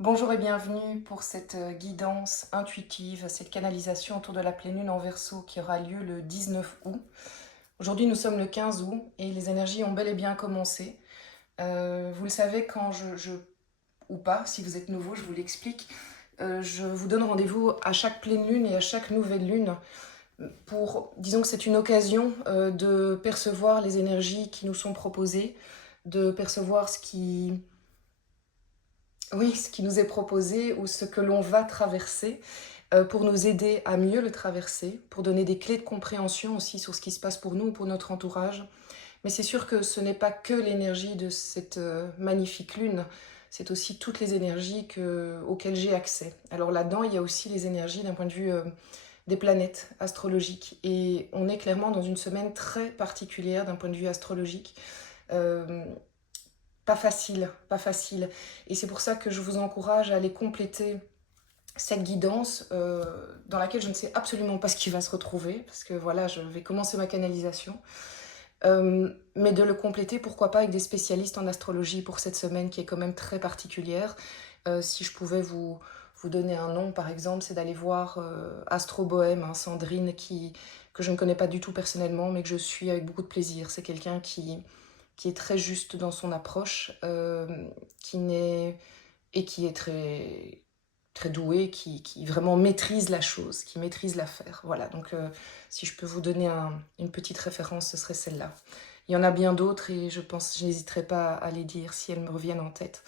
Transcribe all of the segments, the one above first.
Bonjour et bienvenue pour cette guidance intuitive, cette canalisation autour de la pleine lune en Verseau qui aura lieu le 19 août. Aujourd'hui, nous sommes le 15 août et les énergies ont bel et bien commencé. Vous le savez, quand ou pas, si vous êtes nouveau, je vous l'explique. Je vous donne rendez-vous à chaque pleine lune et à chaque nouvelle lune disons que c'est une occasion de percevoir les énergies qui nous sont proposées, de percevoir ce qui nous est proposé ou ce que l'on va traverser pour nous aider à mieux le traverser, pour donner des clés de compréhension aussi sur ce qui se passe pour nous ou pour notre entourage. Mais c'est sûr que ce n'est pas que l'énergie de cette magnifique lune, c'est aussi toutes les énergies auxquelles j'ai accès. Alors là-dedans, il y a aussi les énergies d'un point de vue des planètes astrologiques. Et on est clairement dans une semaine très particulière d'un point de vue astrologique. Euh, Pas facile, pas facile. Et c'est pour ça que je vous encourage à aller compléter cette guidance dans laquelle je ne sais absolument pas ce qui va se retrouver, parce que voilà, je vais commencer ma canalisation. Mais de le compléter, pourquoi pas, avec des spécialistes en astrologie pour cette semaine qui est quand même très particulière. Si je pouvais vous donner un nom, par exemple, c'est d'aller voir Astro Bohème, hein, Sandrine, que je ne connais pas du tout personnellement, mais que je suis avec beaucoup de plaisir. C'est quelqu'un qui est très juste dans son approche, qui est très, très doué, qui vraiment maîtrise la chose, qui maîtrise l'affaire. Voilà, donc si je peux vous donner une petite référence, ce serait celle-là. Il y en a bien d'autres et je n'hésiterai pas à les dire si elles me reviennent en tête.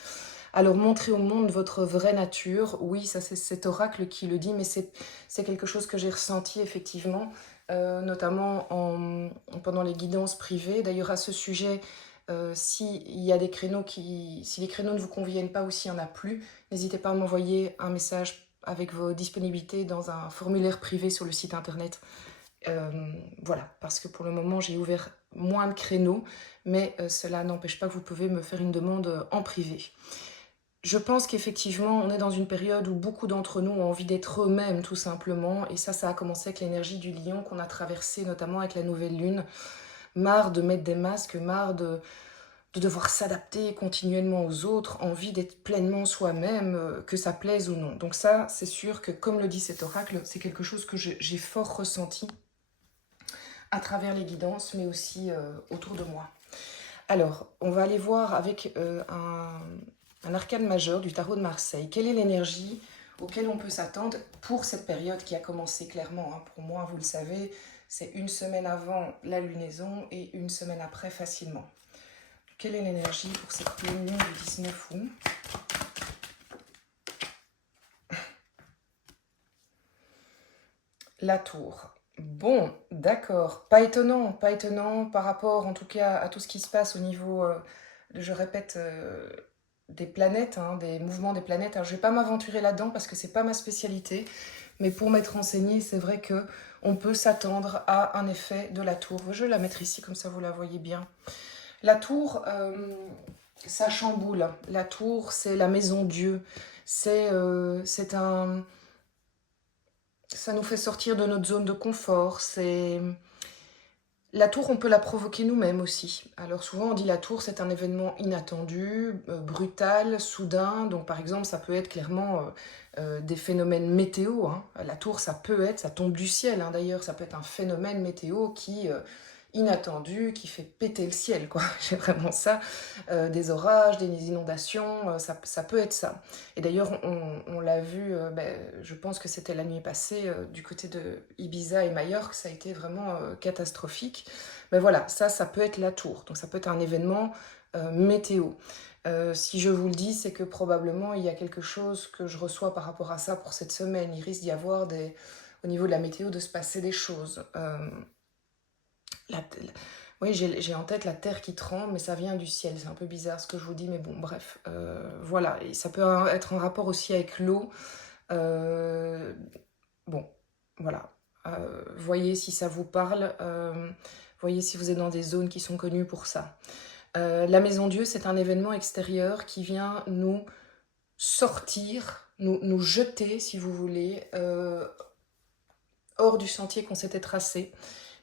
Alors, montrer au monde votre vraie nature, oui, ça c'est cet oracle qui le dit, mais c'est quelque chose que j'ai ressenti effectivement, notamment pendant les guidances privées. D'ailleurs, à ce sujet, si les créneaux ne vous conviennent pas ou s'il n'y en a plus, n'hésitez pas à m'envoyer un message avec vos disponibilités dans un formulaire privé sur le site internet. Euh, voilà, parce que pour le moment, j'ai ouvert moins de créneaux, mais cela n'empêche pas que vous pouvez me faire une demande en privé. Je pense qu'effectivement, on est dans une période où beaucoup d'entre nous ont envie d'être eux-mêmes, tout simplement. Et ça a commencé avec l'énergie du lion qu'on a traversée, notamment avec la nouvelle lune. Marre de mettre des masques, marre de devoir s'adapter continuellement aux autres, envie d'être pleinement soi-même, que ça plaise ou non. Donc ça, c'est sûr que, comme le dit cet oracle, c'est quelque chose que j'ai fort ressenti à travers les guidances, mais aussi autour de moi. Alors, on va aller voir avec un arcane majeur du tarot de Marseille. Quelle est l'énergie auquel on peut s'attendre pour cette période qui a commencé clairement, hein. Pour moi, vous le savez, c'est une semaine avant la lunaison et une semaine après facilement. Quelle est l'énergie pour cette pleine lune du 19 août? La tour. Bon, d'accord. Pas étonnant par rapport en tout cas à tout ce qui se passe au niveau, je répète, des planètes, hein, des mouvements des planètes. Alors je vais pas m'aventurer là-dedans parce que c'est pas ma spécialité, mais pour m'être renseignée, c'est vrai que on peut s'attendre à un effet de la tour. Je vais la mettre ici comme ça vous la voyez bien. La tour, ça chamboule. La tour, c'est la maison Dieu. C'est un, ça nous fait sortir de notre zone de confort. La tour, on peut la provoquer nous-mêmes aussi. Alors souvent on dit la tour, c'est un événement inattendu, brutal, soudain. Donc par exemple, ça peut être clairement des phénomènes météo, hein. La tour, ça tombe du ciel, hein, d'ailleurs, ça peut être un phénomène météo inattendu, qui fait péter le ciel, quoi. J'ai vraiment ça. Des orages, des inondations, ça peut être ça. Et d'ailleurs, on l'a vu, je pense que c'était la nuit passée, du côté de Ibiza et Majorque, ça a été vraiment catastrophique. Mais voilà, ça peut être la tour. Donc ça peut être un événement météo. Si je vous le dis, c'est que probablement il y a quelque chose que je reçois par rapport à ça pour cette semaine. Il risque d'y avoir au niveau de la météo, de se passer des choses. La- oui, j'ai en tête la terre qui tremble, mais ça vient du ciel. C'est un peu bizarre ce que je vous dis, mais bon, bref. Voilà, et ça peut être en rapport aussi avec l'eau. Euh, bon, voilà. Voyez si ça vous parle. Voyez si vous êtes dans des zones qui sont connues pour ça. La Maison Dieu, c'est un événement extérieur qui vient nous sortir, nous jeter, si vous voulez, hors du sentier qu'on s'était tracé.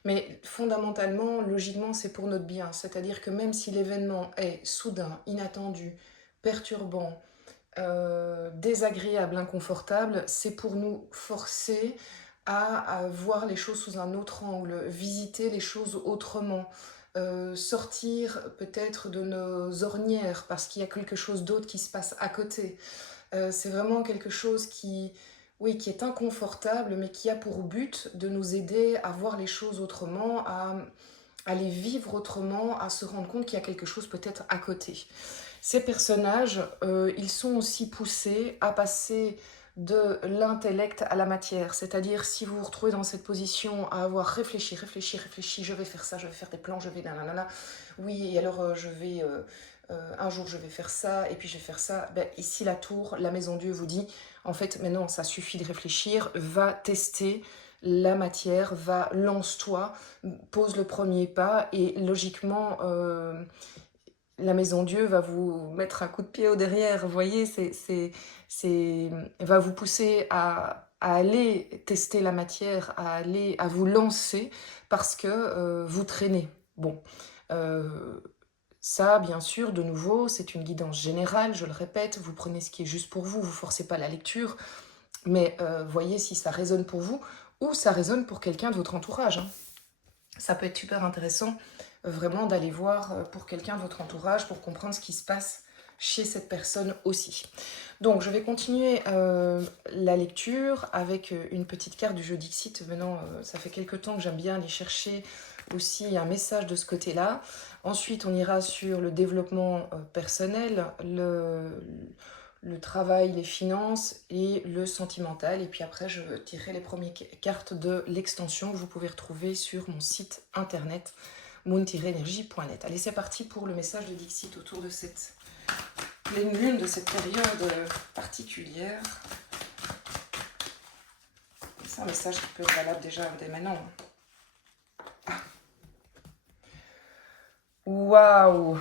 Mais fondamentalement, logiquement, c'est pour notre bien. C'est-à-dire que même si l'événement est soudain, inattendu, perturbant, désagréable, inconfortable, c'est pour nous forcer à voir les choses sous un autre angle, visiter les choses autrement, sortir peut-être de nos ornières parce qu'il y a quelque chose d'autre qui se passe à côté. C'est vraiment quelque chose qui, oui, qui est inconfortable, mais qui a pour but de nous aider à voir les choses autrement, à les vivre autrement, à se rendre compte qu'il y a quelque chose peut-être à côté. Ces personnages, ils sont aussi poussés à passer de l'intellect à la matière. C'est-à-dire, si vous vous retrouvez dans cette position à avoir réfléchi, réfléchi, réfléchi, je vais faire ça, je vais faire des plans, je vais nanana, oui, et alors je vais, un jour je vais faire ça, et puis je vais faire ça, ben, ici la tour, la maison Dieu vous dit, en fait, maintenant ça suffit de réfléchir, va tester la matière, va, lance-toi, pose le premier pas, et logiquement, la maison Dieu va vous mettre un coup de pied au derrière, vous voyez, va vous pousser à aller tester la matière, à vous lancer parce que vous traînez. Bon, euh, ça, bien sûr, de nouveau, c'est une guidance générale, je le répète, vous prenez ce qui est juste pour vous, vous forcez pas la lecture, mais voyez si ça résonne pour vous ou ça résonne pour quelqu'un de votre entourage, hein. Ça peut être super intéressant vraiment d'aller voir pour quelqu'un de votre entourage pour comprendre ce qui se passe chez cette personne aussi. Donc je vais continuer la lecture avec une petite carte du jeu Dixit. Maintenant, ça fait quelques temps que j'aime bien aller chercher aussi un message de ce côté-là. Ensuite, on ira sur le développement personnel, le travail, les finances et le sentimental. Et puis après, je tirerai les premières cartes de l'extension que vous pouvez retrouver sur mon site internet moon-energie.net. Allez, c'est parti pour le message de Dixit autour de cette pleine lune, de cette période particulière. C'est un message qui peut être valable déjà dès maintenant. Waouh!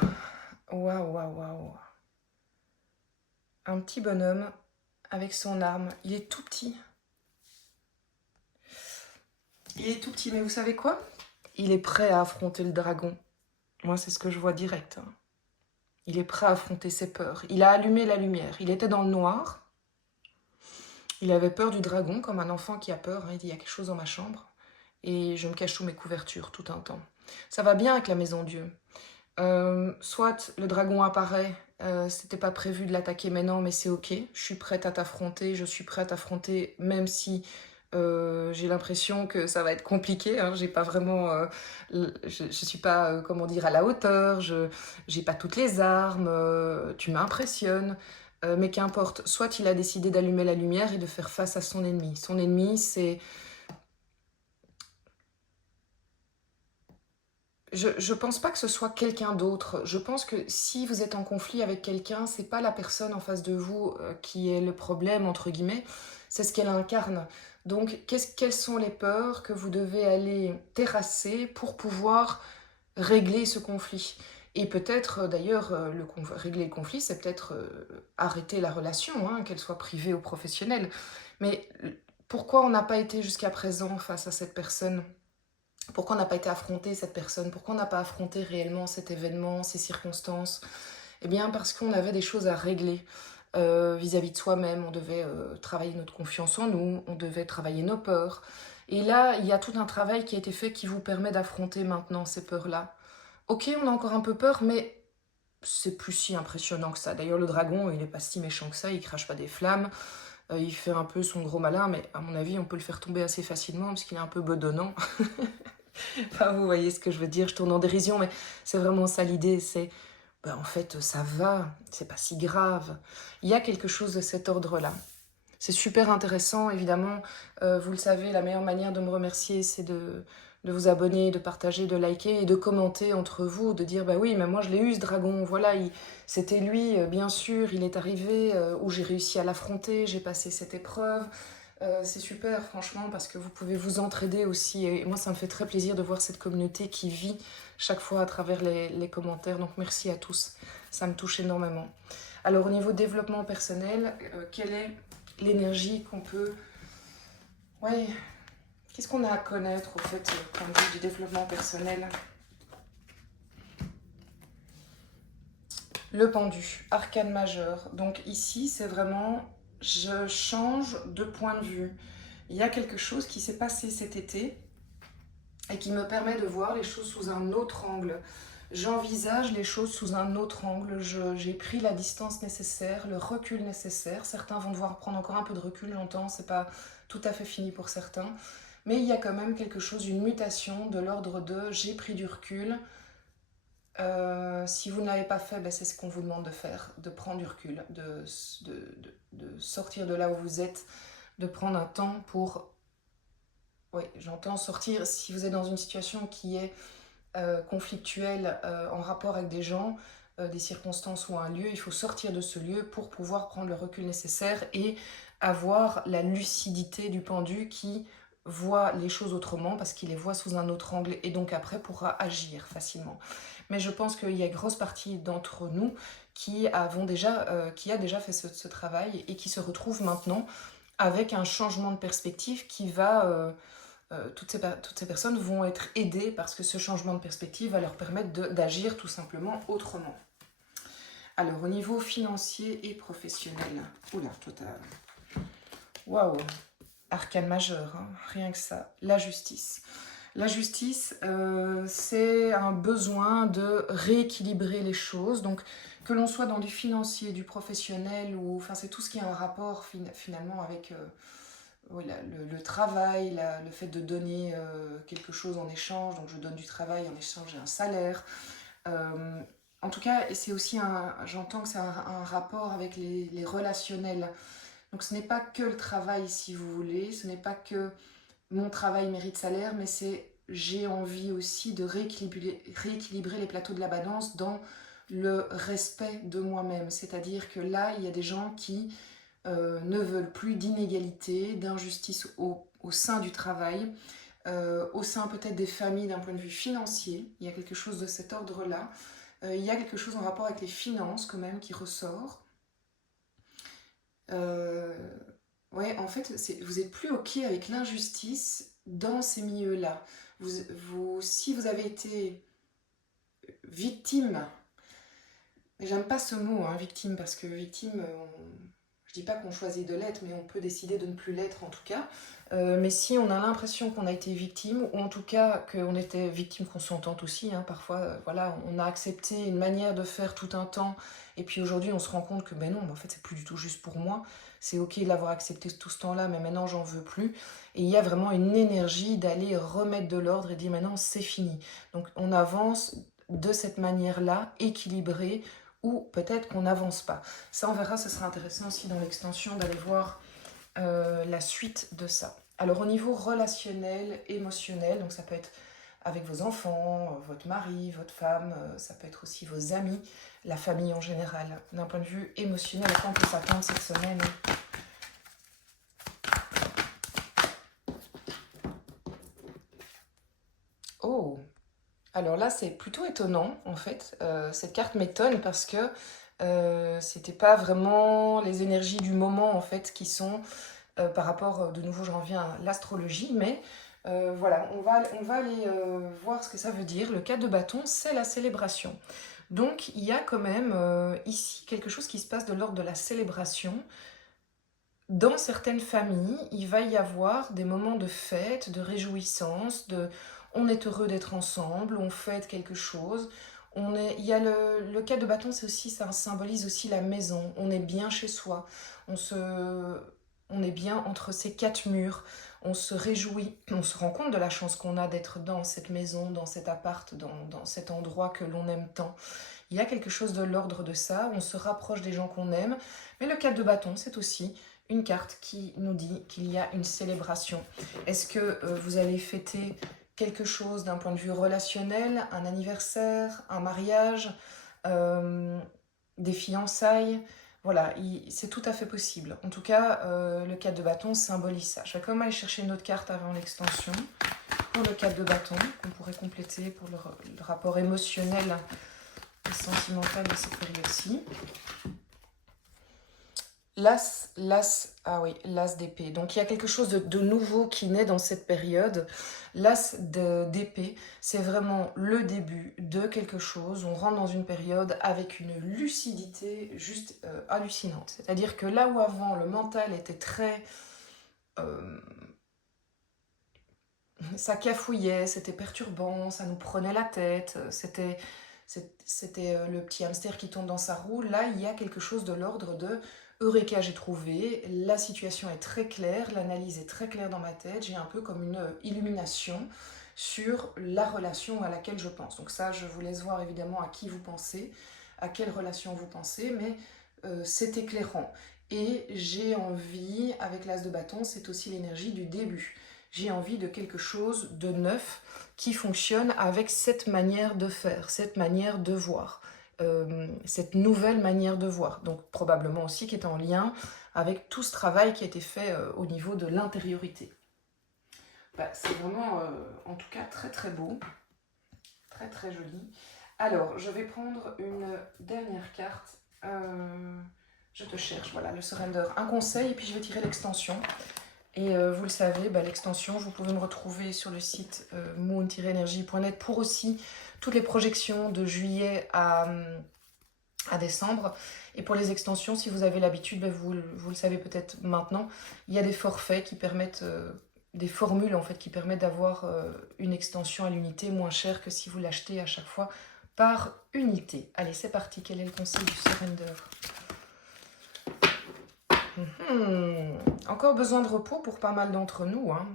Waouh, waouh, waouh! Un petit bonhomme avec son arme. Il est tout petit. Il est tout petit, mais vous savez quoi? Il est prêt à affronter le dragon. Moi, c'est ce que je vois direct. Il est prêt à affronter ses peurs. Il a allumé la lumière. Il était dans le noir. Il avait peur du dragon, comme un enfant qui a peur. Il dit, il y a quelque chose dans ma chambre. Et je me cache sous mes couvertures tout un temps. Ça va bien avec la maison Dieu. Soit le dragon apparaît, c'était pas prévu de l'attaquer maintenant, mais c'est ok. Je suis prête à t'affronter. Je suis prête à t'affronter, même si j'ai l'impression que ça va être compliqué, hein. J'ai pas vraiment, je suis pas, comment dire, à la hauteur, je j'ai pas toutes les armes, tu m'impressionnes, mais qu'importe. Soit il a décidé d'allumer la lumière et de faire face à son ennemi. Son ennemi, c'est... Je pense pas que ce soit quelqu'un d'autre. Je pense que si vous êtes en conflit avec quelqu'un, c'est pas la personne en face de vous qui est le problème, entre guillemets, c'est ce qu'elle incarne. Donc, quelles sont les peurs que vous devez aller terrasser pour pouvoir régler ce conflit? Et peut-être, d'ailleurs, régler le conflit, c'est peut-être arrêter la relation, hein, qu'elle soit privée ou professionnelle. Mais pourquoi on n'a pas été jusqu'à présent face à cette personne? Pourquoi on n'a pas été affronter cette personne? Pourquoi on n'a pas affronté réellement cet événement, ces circonstances? Eh bien, parce qu'on avait des choses à régler vis-à-vis de soi-même. On devait travailler notre confiance en nous, on devait travailler nos peurs. Et là, il y a tout un travail qui a été fait qui vous permet d'affronter maintenant ces peurs-là. Ok, on a encore un peu peur, mais c'est plus si impressionnant que ça. D'ailleurs, le dragon, il n'est pas si méchant que ça, il crache pas des flammes, il fait un peu son gros malin, mais à mon avis, on peut le faire tomber assez facilement parce qu'il est un peu bedonnant. Enfin, vous voyez ce que je veux dire, je tourne en dérision, mais c'est vraiment ça l'idée, c'est, ben, en fait, ça va, c'est pas si grave. Il y a quelque chose de cet ordre-là. C'est super intéressant, évidemment. Vous le savez, la meilleure manière de me remercier, c'est de vous abonner, de partager, de liker et de commenter entre vous, de dire, bah oui, mais moi je l'ai eu ce dragon, voilà, c'était lui, bien sûr, il est arrivé, où j'ai réussi à l'affronter, j'ai passé cette épreuve. C'est super, franchement, parce que vous pouvez vous entraider aussi. Et moi, ça me fait très plaisir de voir cette communauté qui vit chaque fois à travers les commentaires. Donc, merci à tous. Ça me touche énormément. Alors, au niveau développement personnel, quelle est l'énergie qu'on peut... Ouais, qu'est-ce qu'on a à connaître, au fait, quand on dit du développement personnel? Le pendu, arcane majeur. Donc ici, c'est vraiment, je change de point de vue. Il y a quelque chose qui s'est passé cet été et qui me permet de voir les choses sous un autre angle. J'envisage les choses sous un autre angle. J'ai pris la distance nécessaire, le recul nécessaire. Certains vont devoir prendre encore un peu de recul, j'entends, c'est pas tout à fait fini pour certains. Mais il y a quand même quelque chose, une mutation de l'ordre de j'ai pris du recul. Si vous ne l'avez pas fait, ben c'est ce qu'on vous demande de faire, de prendre du recul, de sortir de là où vous êtes, de prendre un temps pour, oui, j'entends sortir, si vous êtes dans une situation qui est conflictuelle en rapport avec des gens, des circonstances ou un lieu, il faut sortir de ce lieu pour pouvoir prendre le recul nécessaire et avoir la lucidité du pendu qui voit les choses autrement parce qu'il les voit sous un autre angle et donc après pourra agir facilement. Mais je pense qu'il y a une grosse partie d'entre nous qui a déjà fait ce travail et qui se retrouve maintenant avec un changement de perspective qui va... toutes ces personnes vont être aidées parce que ce changement de perspective va leur permettre d'agir tout simplement autrement. Alors, au niveau financier et professionnel, oula, total. Waouh, arcane majeur, hein, rien que ça. La justice. La justice, c'est un besoin de rééquilibrer les choses. Donc, que l'on soit dans du financier, du professionnel, ou enfin, c'est tout ce qui a un rapport finalement avec oui, le travail, le fait de donner quelque chose en échange. Donc, je donne du travail en échange d'un salaire. En tout cas, c'est aussi j'entends que c'est un rapport avec les relationnels. Donc, ce n'est pas que le travail, si vous voulez. Ce n'est pas que mon travail mérite salaire, mais c'est j'ai envie aussi de rééquilibrer les plateaux de la balance dans le respect de moi-même. C'est-à-dire que là, il y a des gens qui ne veulent plus d'inégalité, d'injustice au sein du travail, au sein peut-être des familles d'un point de vue financier. Il y a quelque chose de cet ordre-là. Il y a quelque chose en rapport avec les finances quand même qui ressort. Ouais, en fait, vous êtes plus OK avec l'injustice dans ces milieux-là. Si vous avez été victime, mais j'aime pas ce mot, hein, victime, parce que victime, je dis pas qu'on choisit de l'être, mais on peut décider de ne plus l'être en tout cas. Mais si on a l'impression qu'on a été victime, ou en tout cas qu'on était victime consentante aussi, hein, parfois, voilà, on a accepté une manière de faire tout un temps, et puis aujourd'hui on se rend compte que ben non, en fait c'est plus du tout juste pour moi. C'est ok de l'avoir accepté tout ce temps-là, mais maintenant j'en veux plus. Et il y a vraiment une énergie d'aller remettre de l'ordre et dire maintenant c'est fini. Donc on avance de cette manière-là, équilibrée, ou peut-être qu'on n'avance pas. Ça, on verra, ce sera intéressant aussi dans l'extension d'aller voir la suite de ça. Alors, au niveau relationnel, émotionnel, donc ça peut être avec vos enfants, votre mari, votre femme, ça peut être aussi vos amis, la famille en général. D'un point de vue émotionnel, à quoi on peut s'attendre cette semaine? Oh, alors là, c'est plutôt étonnant, en fait. Cette carte m'étonne parce que c'était pas vraiment les énergies du moment, en fait, qui sont par rapport, de nouveau, je reviens à l'astrologie, mais voilà, on va aller voir ce que ça veut dire. Le 4 de bâton, c'est la célébration. Donc, il y a quand même ici quelque chose qui se passe de l'ordre de la célébration. Dans certaines familles, il va y avoir des moments de fête, de réjouissance, on est heureux d'être ensemble, on fête quelque chose. Il y a le 4 de bâton, ça symbolise aussi la maison. On est bien chez soi. On est bien entre ces quatre murs. On se réjouit. On se rend compte de la chance qu'on a d'être dans cette maison, dans cet appart, dans cet endroit que l'on aime tant. Il y a quelque chose de l'ordre de ça. On se rapproche des gens qu'on aime. Mais le 4 de bâton, c'est aussi une carte qui nous dit qu'il y a une célébration. Est-ce que vous allez fêter quelque chose d'un point de vue relationnel, un anniversaire, un mariage, des fiançailles? Voilà, c'est tout à fait possible. En tout cas, le 4 de bâton symbolise ça. Je vais quand même aller chercher une autre carte avant l'extension pour le 4 de bâton, qu'on pourrait compléter pour le rapport émotionnel et sentimental de cette période-ci. Ah oui, l'as d'épée. Donc il y a quelque chose de nouveau qui naît dans cette période. D'épée, c'est vraiment le début de quelque chose. On rentre dans une période avec une lucidité juste hallucinante. C'est-à-dire que là où avant le mental était très... euh, ça cafouillait, c'était perturbant, ça nous prenait la tête, c'était le petit hamster qui tombe dans sa roue. Là, il y a quelque chose de l'ordre de Eureka, j'ai trouvé, la situation est très claire, l'analyse est très claire dans ma tête, j'ai un peu comme une illumination sur la relation à laquelle je pense. Donc ça, je vous laisse voir évidemment à qui vous pensez, à quelle relation vous pensez, mais c'est éclairant. Et j'ai envie, avec l'as de bâton, c'est aussi l'énergie du début. J'ai envie de quelque chose de neuf qui fonctionne avec cette manière de faire, cette manière de voir, cette nouvelle manière de voir. Donc probablement aussi qui est en lien avec tout ce travail qui a été fait au niveau de l'intériorité. Bah, c'est vraiment, en tout cas, très très beau, très très joli. Alors, je vais prendre une dernière carte. Je te cherche, voilà, le surrender. Un conseil, et puis je vais tirer l'extension. Et vous le savez, bah, l'extension, vous pouvez me retrouver sur le site moon-energie.net pour aussi toutes les projections de juillet à décembre. Et pour les extensions, si vous avez l'habitude, bah, vous le savez peut-être maintenant, il y a des forfaits qui permettent, des formules en fait, qui permettent d'avoir une extension à l'unité moins chère que si vous l'achetez à chaque fois par unité. Allez, c'est parti. Quel est le conseil du surrender? Encore besoin de repos pour pas mal d'entre nous, hein.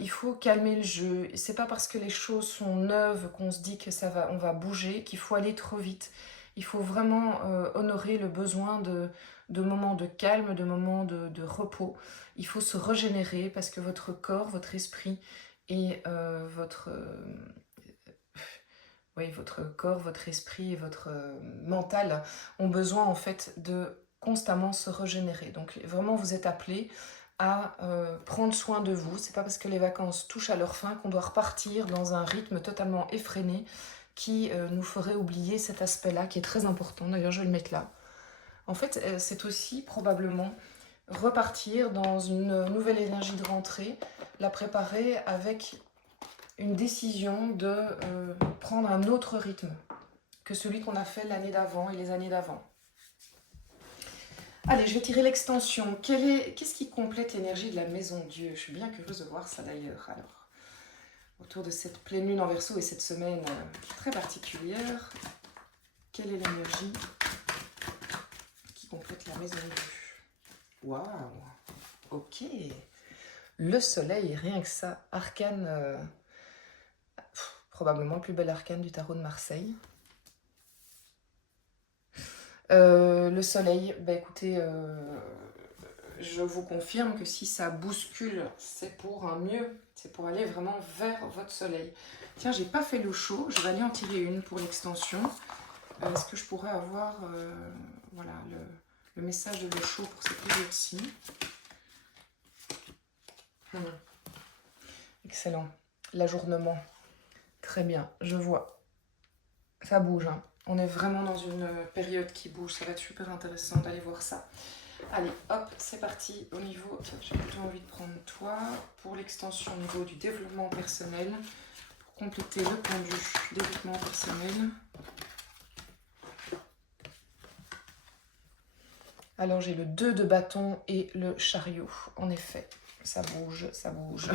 Il faut calmer le jeu. C'est pas parce que les choses sont neuves qu'on se dit que on va bouger, qu'il faut aller trop vite. Il faut vraiment honorer le besoin de moments de calme, de moments de repos. Il faut se régénérer parce que votre corps, votre esprit et votre corps, votre esprit et votre mental ont besoin en fait de constamment se régénérer. Donc vraiment vous êtes appelés à prendre soin de vous. C'est pas parce que les vacances touchent à leur fin qu'on doit repartir dans un rythme totalement effréné qui nous ferait oublier cet aspect-là qui est très important. D'ailleurs, je vais le mettre là. En fait, c'est aussi probablement repartir dans une nouvelle énergie de rentrée, la préparer avec une décision de prendre un autre rythme que celui qu'on a fait l'année d'avant et les années d'avant. Allez, je vais tirer l'extension. Qu'est-ce qui complète l'énergie de la maison Dieu? Je suis bien curieuse de voir ça d'ailleurs. Alors, autour de cette pleine lune en Verseau et cette semaine très particulière, quelle est l'énergie qui complète la maison Dieu? Waouh. Ok. Le soleil, rien que ça. Arcane, probablement le plus bel arcane du tarot de Marseille. Le soleil, bah écoutez, je vous confirme que si ça bouscule, c'est pour un mieux, c'est pour aller vraiment vers votre soleil. Tiens, j'ai pas fait le show, je vais aller en tirer une pour l'extension. Est-ce que je pourrais avoir voilà, le message de le show pour cette période-ci? Excellent. L'ajournement. Très bien, je vois. Ça bouge, hein. On est vraiment dans une période qui bouge. Ça va être super intéressant d'aller voir ça. Allez, hop, c'est parti. Au niveau, j'ai plutôt envie de prendre toi pour l'extension au niveau du développement personnel. Pour compléter le pendu développement personnel. Alors j'ai le 2 de bâton et le chariot. En effet, ça bouge, ça bouge.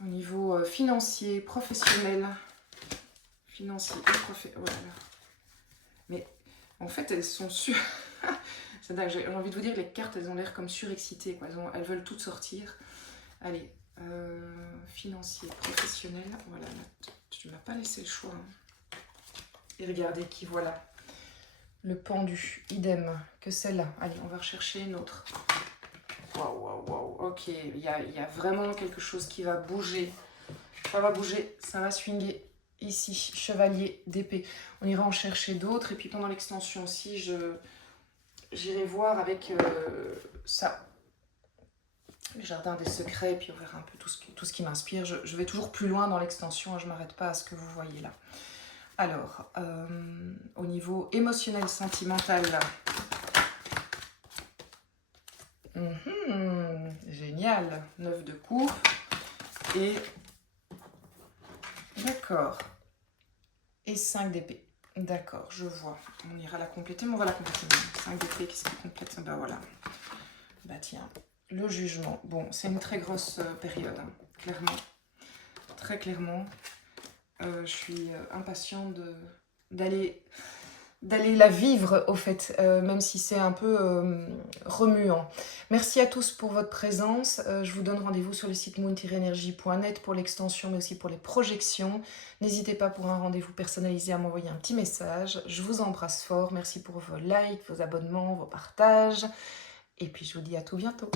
Au niveau financier, professionnel. Financier et professionnel. Voilà. Mais en fait, elles sont sur... C'est dingue, j'ai envie de vous dire que les cartes, elles ont l'air comme surexcitées, quoi. Elles veulent toutes sortir. Allez, financier, professionnel. Voilà, tu ne m'as pas laissé le choix. Hein. Et regardez qui voilà. Le pendu, idem que celle-là. Allez, on va rechercher une autre. Waouh, waouh, waouh. Ok, il y a vraiment quelque chose qui va bouger. Ça va bouger, ça va swinguer. Ici, chevalier d'épée. On ira en chercher d'autres. Et puis pendant l'extension aussi, j'irai voir avec ça. Le jardin des secrets. Et puis on verra un peu tout ce qui m'inspire. Je vais toujours plus loin dans l'extension. Hein, je ne m'arrête pas à ce que vous voyez là. Alors, au niveau émotionnel, sentimental, génial, 9 de coupe et d'accord, et 5 d'épée. D'accord, je vois. On ira la compléter, mais on va la compléter. 5 d'épée, qu'est-ce qui complète? Ben voilà. Bah tiens, le jugement. Bon, c'est une très grosse période, hein, clairement. Très clairement. Je suis impatiente d'aller la vivre, au fait, même si c'est un peu remuant. Merci à tous pour votre présence. Je vous donne rendez-vous sur le site moon-energie.net pour l'extension, mais aussi pour les projections. N'hésitez pas pour un rendez-vous personnalisé à m'envoyer un petit message. Je vous embrasse fort. Merci pour vos likes, vos abonnements, vos partages. Et puis je vous dis à tout bientôt.